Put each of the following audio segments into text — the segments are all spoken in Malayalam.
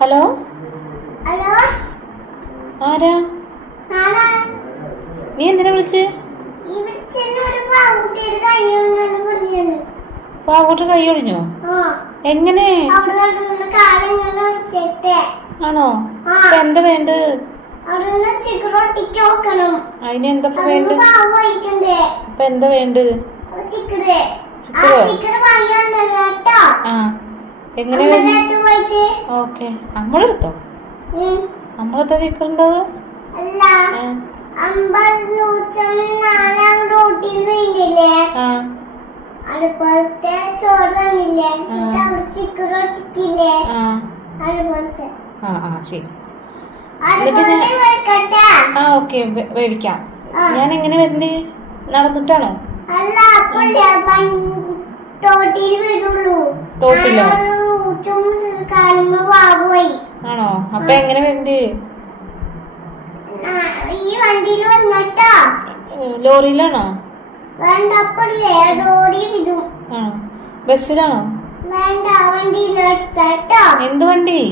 ഹലോ ആരാ? നീ എന്തിനാ വിളിച്ച്? പാവൂട്ട് കൈ ഒഴിഞ്ഞോ? എങ്ങനെ ആണോ? എന്താ വേണ്ട? അതിന് എന്താ വേണ്ട? അപ്പൊ എന്താ വേണ്ട? ആ എങ്ങനെ? ഓക്കെ നമ്മളെടുത്തോ? നമ്മളെന്താ ചിക്കറുണ്ടാവുക? അതുപോലത്തെ ചോറ് വന്നില്ലേ, ചിക്കൻ ഒട്ടിച്ചില്ലേ, അതുപോലത്തെ. ശരി. ഓക്കെ മേടിക്കാം. ഞാൻ എങ്ങനെ വരണ്ട്? നടന്നിട്ടാണോ? അല്ല, തോട്ടിൽ വരുള്ളൂ. തോട്ടിലോ? പോയി. ആണോ? അപ്പൊ എങ്ങനെ വരണ്ട്? ഈ വണ്ടിയിൽ വന്നിട്ടാ. ലോറിയിലാണോ? വേണ്ട, അപ്പല്ലേ ലോറി വിടും. ആണോ? ബസ്സിലാണോ? വേണ്ട, വണ്ടിയിലെടുത്തോ. എന്ത് വണ്ടി?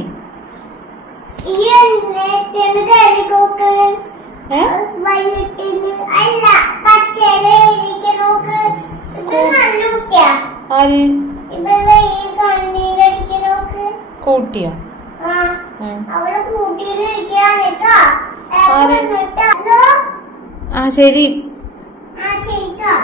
അല്ല, പച്ചയില് ആര്? ഇവിടെ ഈ കണ്ണീരടിക്ക് നോക്ക്. സ്കൂട്ടിയോ? അവള് കൂട്ടിയിലിരിക്കാട്ടോ. ശരി. ശരിട്ടോ.